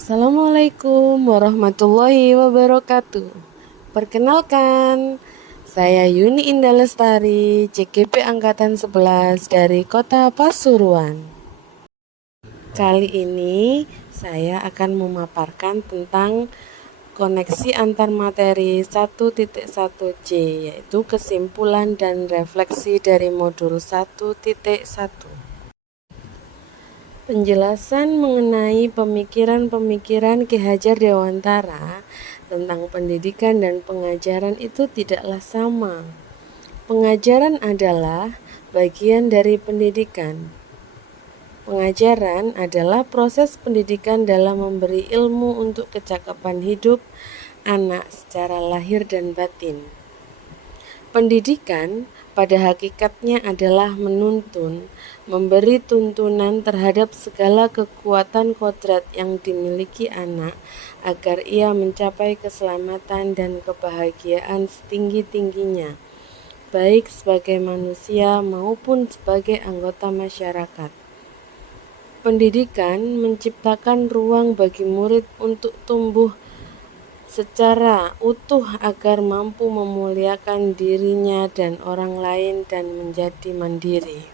Assalamualaikum warahmatullahi wabarakatuh. Perkenalkan, saya Yuni Indah Lestari, CGP Angkatan 11 dari Kota Pasuruan. Kali ini saya akan memaparkan tentang koneksi antar materi 1.1C, yaitu kesimpulan dan refleksi dari modul 1.1. Penjelasan mengenai pemikiran-pemikiran Ki Hajar Dewantara tentang pendidikan dan pengajaran itu tidaklah sama. Pengajaran adalah bagian dari pendidikan. Pengajaran adalah proses pendidikan dalam memberi ilmu untuk kecakapan hidup anak secara lahir dan batin. Pendidikan pada hakikatnya adalah menuntun, memberi tuntunan terhadap segala kekuatan kodrat yang dimiliki anak agar ia mencapai keselamatan dan kebahagiaan setinggi-tingginya, baik sebagai manusia maupun sebagai anggota masyarakat. Pendidikan menciptakan ruang bagi murid untuk tumbuh secara utuh agar mampu memuliakan dirinya dan orang lain dan menjadi mandiri.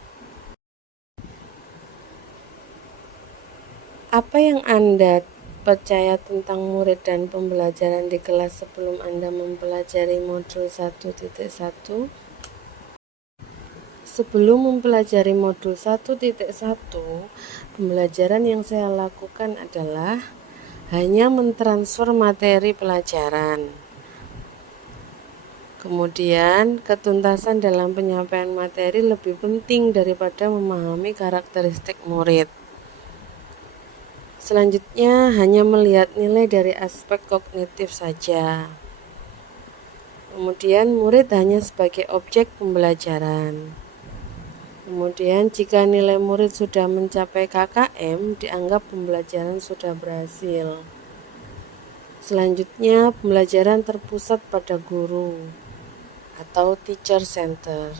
Apa yang Anda percaya tentang murid dan pembelajaran di kelas sebelum Anda mempelajari modul 1.1? Sebelum mempelajari modul 1.1, pembelajaran yang saya lakukan adalah hanya mentransfer materi pelajaran. Kemudian, ketuntasan dalam penyampaian materi lebih penting daripada memahami karakteristik murid. Selanjutnya, hanya melihat nilai dari aspek kognitif saja. Kemudian, murid hanya sebagai objek pembelajaran. Kemudian, jika nilai murid sudah mencapai KKM, dianggap pembelajaran sudah berhasil. Selanjutnya, pembelajaran terpusat pada guru atau teacher center.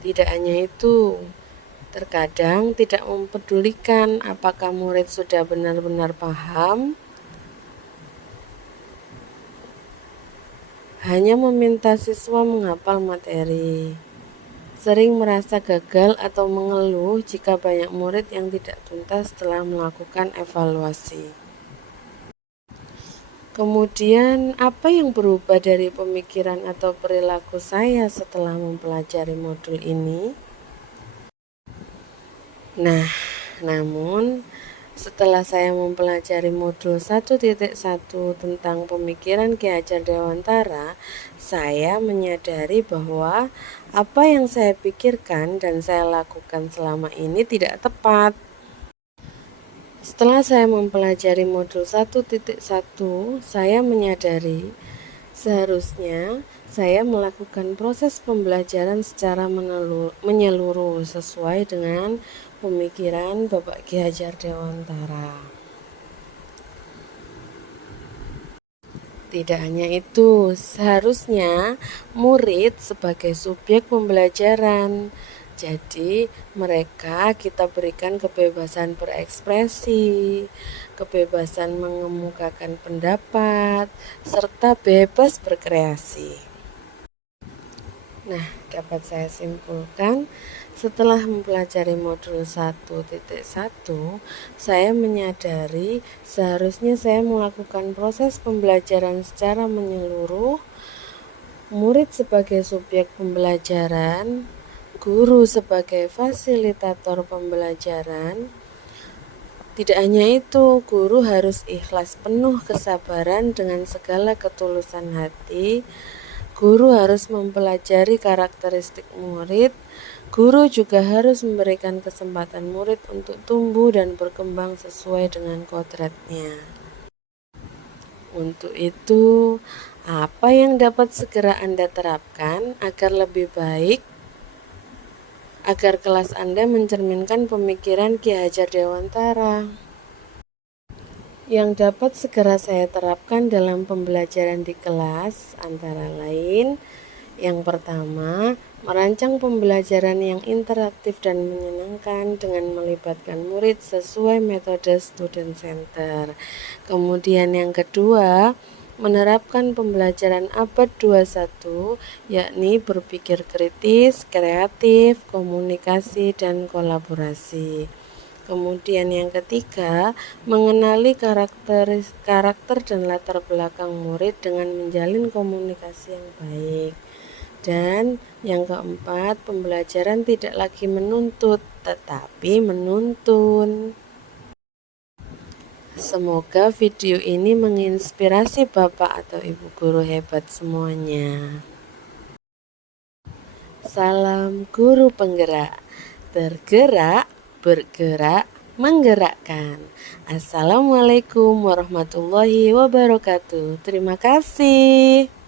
Tidak hanya itu, terkadang tidak mempedulikan apakah murid sudah benar-benar paham, hanya meminta siswa menghafal materi. Sering merasa gagal atau mengeluh jika banyak murid yang tidak tuntas setelah melakukan evaluasi. Kemudian, apa yang berubah dari pemikiran atau perilaku saya setelah mempelajari modul ini? Namun setelah saya mempelajari modul 1.1 tentang pemikiran Ki Hajar Dewantara, saya menyadari bahwa apa yang saya pikirkan dan saya lakukan selama ini tidak tepat. Setelah saya mempelajari modul 1.1, saya menyadari seharusnya saya melakukan proses pembelajaran secara menyeluruh sesuai dengan pemikiran Bapak Ki Hajar Dewantara. Tidak hanya itu, seharusnya murid sebagai subjek pembelajaran. Jadi, mereka kita berikan kebebasan berekspresi, kebebasan mengemukakan pendapat, serta bebas berkreasi. Dapat saya simpulkan, setelah mempelajari modul 1.1, saya menyadari seharusnya saya melakukan proses pembelajaran secara menyeluruh, murid sebagai subjek pembelajaran, guru sebagai fasilitator pembelajaran. Tidak hanya itu, guru harus ikhlas penuh kesabaran dengan segala ketulusan hati. Guru harus mempelajari karakteristik murid. Guru juga harus memberikan kesempatan murid untuk tumbuh dan berkembang sesuai dengan kodratnya. Untuk itu, apa yang dapat segera Anda terapkan agar lebih baik, agar kelas Anda mencerminkan pemikiran Ki Hajar Dewantara? Yang dapat segera saya terapkan dalam pembelajaran di kelas antara lain, yang pertama Merancang pembelajaran yang interaktif dan menyenangkan dengan melibatkan murid sesuai metode student center. Kemudian yang kedua, menerapkan pembelajaran abad 21, yakni berpikir kritis, kreatif, komunikasi, dan kolaborasi. Kemudian yang ketiga, mengenali karakter dan latar belakang murid dengan menjalin komunikasi yang baik. Dan yang keempat, pembelajaran tidak lagi menuntut, tetapi menuntun. Semoga video ini menginspirasi Bapak atau Ibu guru hebat semuanya. Salam guru penggerak, tergerak, bergerak, menggerakkan. Assalamualaikum warahmatullahi wabarakatuh. Terima kasih.